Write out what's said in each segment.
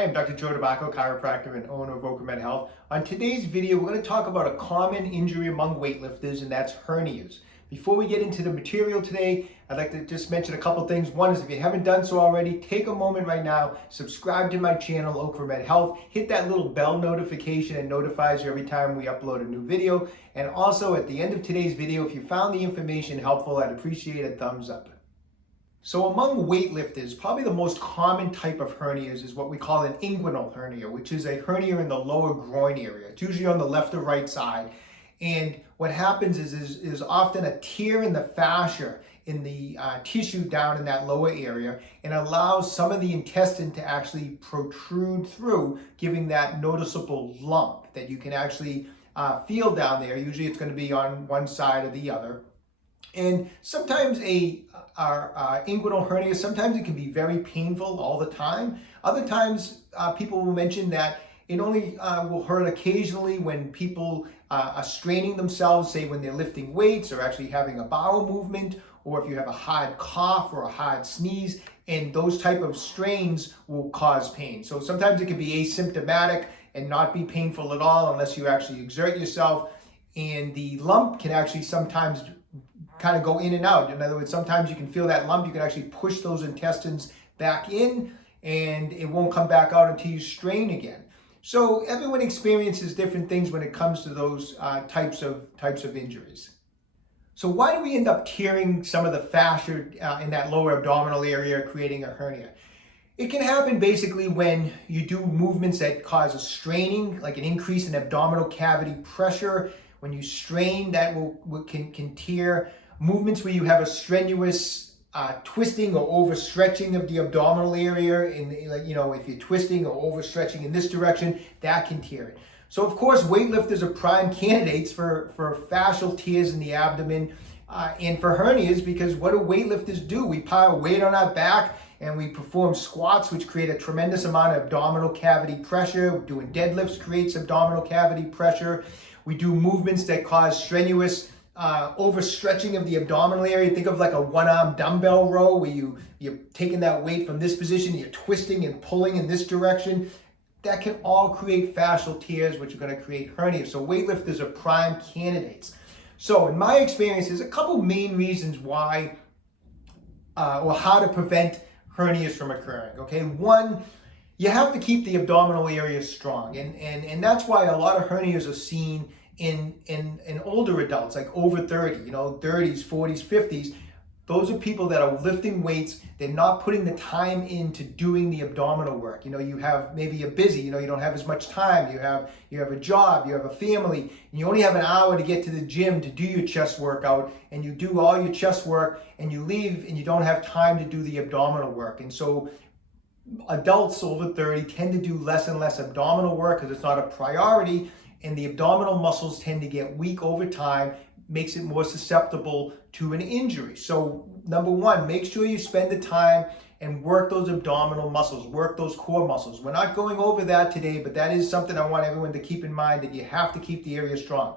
Hi, I'm Dr. Joe DeMarco, chiropractor and owner of Ocramed Health. On today's video, we're going to talk about a common injury among weightlifters, and that's hernias. Before we get into the material today, I'd like to just mention a couple things. One is if you haven't done so already, take a moment right now, subscribe to my channel, Ocramed Health, hit that little bell notification and notifies you every time we upload a new video. And also at the end of today's video, if you found the information helpful, I'd appreciate a thumbs up. So among weightlifters, probably the most common type of hernias is what we call an inguinal hernia, which is a hernia in the lower groin area. It's usually on the left or right side. And what happens is often a tear in the fascia in the tissue down in that lower area, and allows some of the intestine to actually protrude through, giving that noticeable lump that you can actually feel down there. Usually it's going to be on one side or the other. And sometimes inguinal hernia, sometimes it can be very painful all the time. Other times people will mention that it only will hurt occasionally when people are straining themselves, say when they're lifting weights or actually having a bowel movement, or if you have a hard cough or a hard sneeze, and those type of strains will cause pain. So sometimes it can be asymptomatic and not be painful at all unless you actually exert yourself. And the lump can actually sometimes kind of go in and out. In other words, sometimes you can feel that lump, you can actually push those intestines back in and it won't come back out until you strain again. So everyone experiences different things when it comes to those types of injuries. So why do we end up tearing some of the fascia in that lower abdominal area, creating a hernia? It can happen basically when you do movements that cause a straining, like an increase in abdominal cavity pressure. When you strain, that can tear. Movements where you have a strenuous twisting or overstretching of the abdominal area, if you're twisting or overstretching in this direction, that can tear it. So of course, weightlifters are prime candidates for fascial tears in the abdomen and for hernias, because what do weightlifters do? We pile weight on our back and we perform squats, which create a tremendous amount of abdominal cavity pressure. Doing deadlifts creates abdominal cavity pressure. We do movements that cause strenuous overstretching of the abdominal area. Think of like a one-arm dumbbell row where you're taking that weight from this position, you're twisting and pulling in this direction. That can all create fascial tears, which are going to create hernias. So weightlifters are prime candidates. So in my experience, there's a couple main reasons why or how to prevent hernias from occurring. Okay, one, you have to keep the abdominal area strong, and that's why a lot of hernias are seen in older adults, like over 30, 30s, 40s, 50s. Those are people that are lifting weights. They're not putting the time into doing the abdominal work. You have, maybe you're busy, you don't have as much time. You have a job, you have a family, and you only have an hour to get to the gym to do your chest workout, and you do all your chest work and you leave and you don't have time to do the abdominal work. And so adults over 30 tend to do less and less abdominal work because it's not a priority, and the abdominal muscles tend to get weak over time, makes it more susceptible to an injury. So number one, make sure you spend the time and work those abdominal muscles, work those core muscles. We're not going over that today, but that is something I want everyone to keep in mind, that you have to keep the area strong.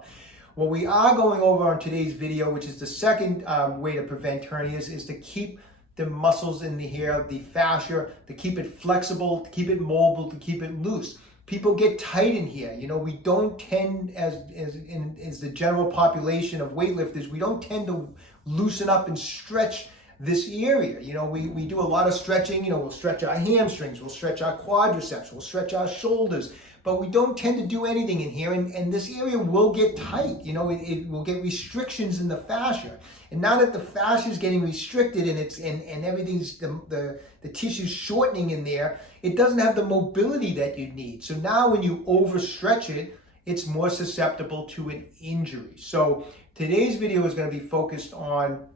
What we are going over on today's video, which is the second way to prevent hernias, is to keep the muscles in the fascia, to keep it flexible, to keep it mobile, to keep it loose. People get tight in here. We don't tend, as the general population of weightlifters, we don't tend to loosen up and stretch this area. We do a lot of stretching. We'll stretch our hamstrings, we'll stretch our quadriceps, we'll stretch our shoulders, but we don't tend to do anything in here, and this area will get tight. It will get restrictions in the fascia. And now that the fascia is getting restricted and everything's, the tissue's shortening in there, it doesn't have the mobility that you need. So now when you overstretch it, it's more susceptible to an injury. So today's video is going to be focused on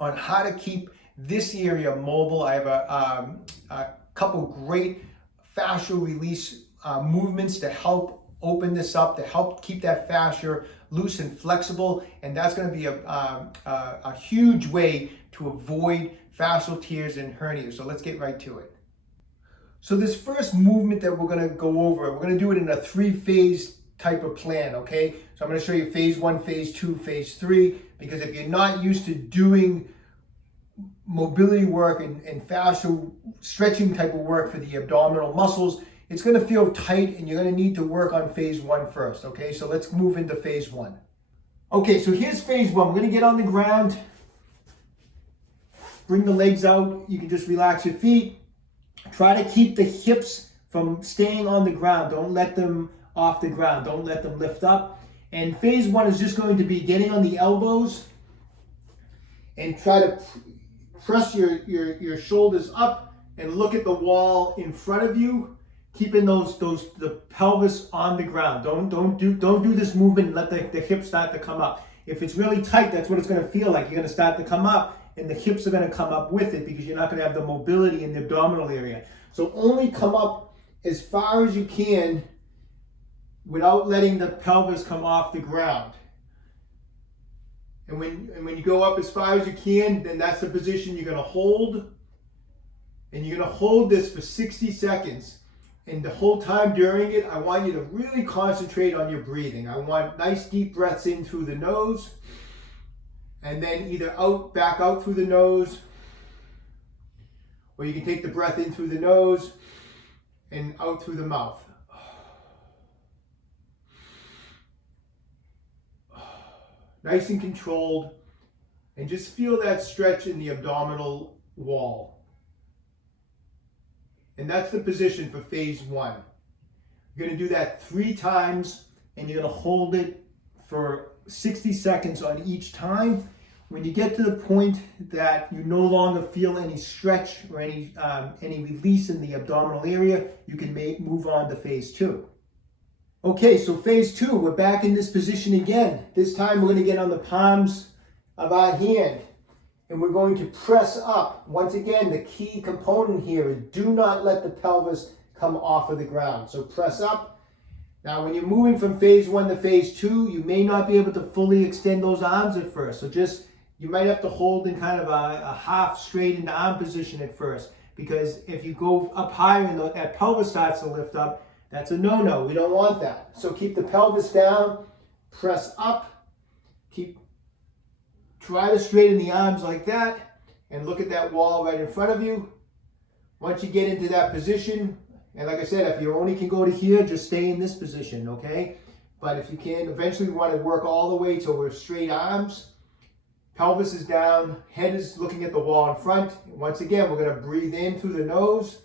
how to keep this area mobile. I have a couple great fascial release movements to help open this up, to help keep that fascia loose and flexible, and that's going to be a huge way to avoid fascial tears and hernias. So let's get right to it. So this first movement that we're going to go over, we're going to do it in a 3-phase type of plan, okay? So I'm going to show you phase 1, phase 2, phase 3, because if you're not used to doing mobility work and fascial stretching type of work for the abdominal muscles, it's going to feel tight and you're going to need to work on phase 1 first. Okay, so let's move into phase 1. Okay, so here's phase 1. We're going to get on the ground, bring the legs out. You can just relax your feet. Try to keep the hips from staying on the ground. Don't let them off the ground. Don't let them lift up. And phase 1 is just going to be getting on the elbows and try to press your shoulders up and look at the wall in front of you, keeping the pelvis on the ground. Don't do this movement and let the hips start to come up. If it's really tight, that's what it's going to feel like. You're going to start to come up and the hips are going to come up with it because you're not going to have the mobility in the abdominal area. So only come up as far as you can without letting the pelvis come off the ground. And when you go up as far as you can, then that's the position you're going to hold. And you're going to hold this for 60 seconds. And the whole time during it, I want you to really concentrate on your breathing. I want nice deep breaths in through the nose. And then either back out through the nose. Or you can take the breath in through the nose and out through the mouth. Nice and controlled, and just feel that stretch in the abdominal wall. And that's the position for phase 1. You're going to do that 3 times, and you're going to hold it for 60 seconds on each time. When you get to the point that you no longer feel any stretch or any release in the abdominal area, you can move on to phase 2. Okay, so phase 2, we're back in this position again. This time we're going to get on the palms of our hand and we're going to press up. Once again, the key component here is do not let the pelvis come off of the ground. So press up. Now when you're moving from phase 1 to phase 2, you may not be able to fully extend those arms at first. So you might have to hold in kind of a half straightened arm position at first, because if you go up higher and that pelvis starts to lift up, that's a no-no. We don't want that. So keep the pelvis down, press up, try to straighten the arms like that, and look at that wall right in front of you. Once you get into that position, and like I said, if you only can go to here, just stay in this position, okay? But if you can, eventually we want to work all the way till we're straight arms. Pelvis is down, head is looking at the wall in front. Once again, we're going to breathe in through the nose.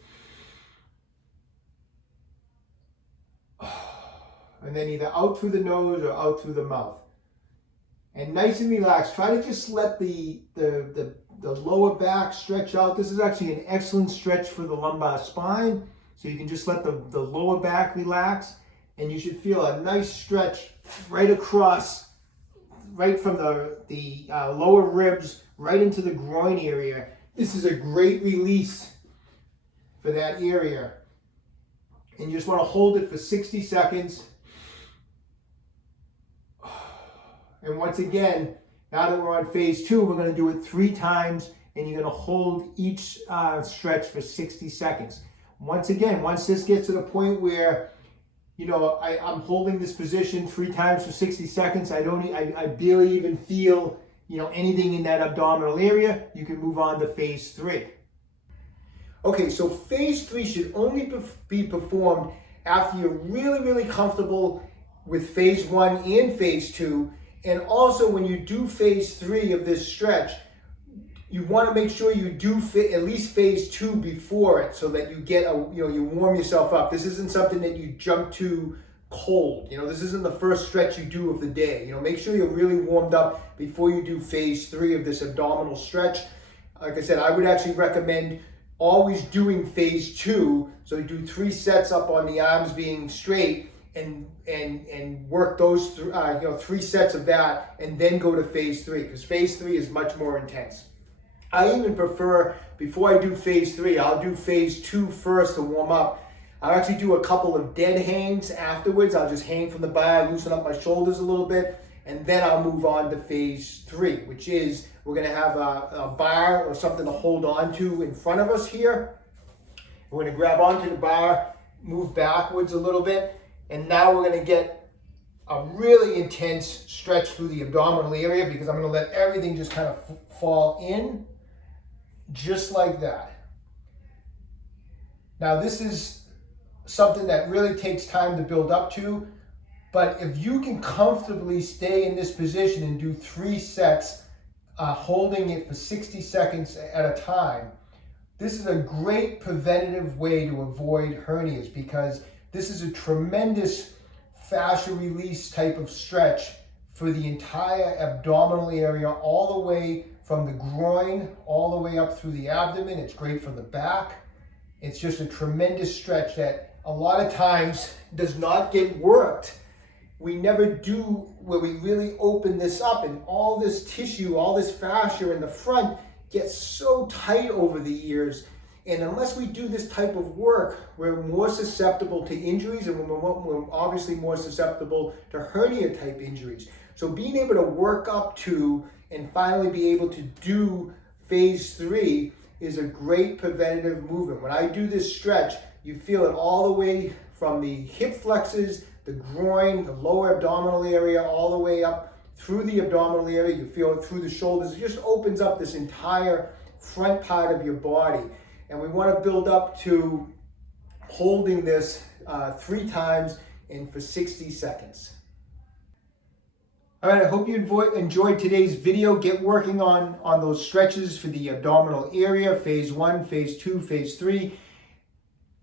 And then either out through the nose or out through the mouth. And nice and relaxed. Try to just let the lower back stretch out. This is actually an excellent stretch for the lumbar spine. So you can just let the lower back relax. And you should feel a nice stretch right across, right from the lower ribs, right into the groin area. This is a great release for that area. And you just want to hold it for 60 seconds. And once again, now that we're on phase 2, we're going to do it 3 times, and you're going to hold each stretch for 60 seconds. Once again, once this gets to the point where, I'm holding this position 3 times for 60 seconds, I barely even feel, anything in that abdominal area, you can move on to phase 3. Okay, so phase 3 should only be performed after you're really, really comfortable with phase 1 and phase 2. And also when you do phase 3 of this stretch, you want to make sure you do at least phase 2 before it, so that you get you warm yourself up. This isn't something that you jump to cold. This isn't the first stretch you do of the day. Make sure you're really warmed up before you do phase 3 of this abdominal stretch. Like I said, I would actually recommend always doing phase 2. So you do 3 sets up on the arms being straight, and work those 3 sets of that, and then go to phase 3, because phase 3 is much more intense. I even prefer, before I do phase 3, I'll do phase 2 first to warm up. I'll actually do a couple of dead hangs afterwards. I'll just hang from the bar, loosen up my shoulders a little bit, and then I'll move on to phase 3, which is we're going to have a bar or something to hold on to in front of us here. We're going to grab onto the bar, move backwards a little bit, and now we're going to get a really intense stretch through the abdominal area, because I'm going to let everything just kind of fall in, just like that. Now this is something that really takes time to build up to. But if you can comfortably stay in this position and do 3 sets, holding it for 60 seconds at a time, this is a great preventative way to avoid hernias, because this is a tremendous fascia release type of stretch for the entire abdominal area, all the way from the groin, all the way up through the abdomen. It's great for the back. It's just a tremendous stretch that a lot of times does not get worked. We never do where we really open this up, and all this tissue, all this fascia in the front gets so tight over the years. And unless we do this type of work, we're more susceptible to injuries, and we're obviously more susceptible to hernia type injuries. So being able to work up to and finally be able to do phase 3 is a great preventative movement. When I do this stretch, you feel it all the way from the hip flexors, the groin, the lower abdominal area, all the way up through the abdominal area. You feel it through the shoulders. It just opens up this entire front part of your body. And we want to build up to holding this 3 times and for 60 seconds. All right, I hope you enjoyed today's video. Get working on those stretches for the abdominal area, phase 1, phase 2, phase 3.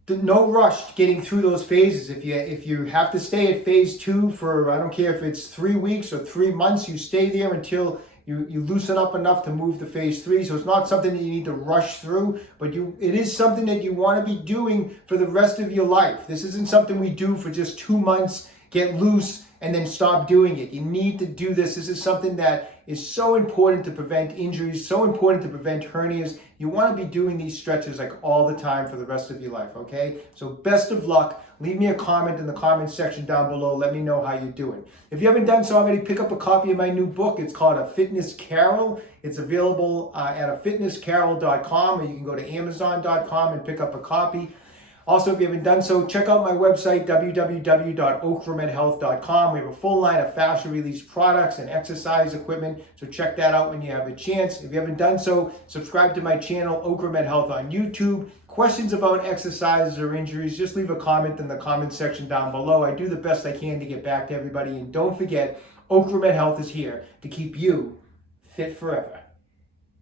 No rush getting through those phases. If you have to stay at phase 2 for, I don't care if it's 3 weeks or 3 months, you stay there until you loosen up enough to move to phase 3. So it's not something that you need to rush through, but it is something that you want to be doing for the rest of your life. This isn't something we do for just 2 months, get loose, and then stop doing it. You need to do this. This is something that is so important to prevent injuries, so important to prevent hernias. You want to be doing these stretches like all the time for the rest of your life, okay? So best of luck. Leave me a comment in the comment section down below. Let me know how you're doing. If you haven't done so already, pick up a copy of my new book. It's called A Fitness Carol. It's available at afitnesscarol.com, or you can go to amazon.com and pick up a copy. Also, if you haven't done so, check out my website, www.ocramedhealth.com. We have a full line of fascia release products and exercise equipment, so check that out when you have a chance. If you haven't done so, subscribe to my channel, Ocramed Health on YouTube. Questions about exercises or injuries, just leave a comment in the comment section down below. I do the best I can to get back to everybody. And don't forget, Ocramed Health is here to keep you fit forever.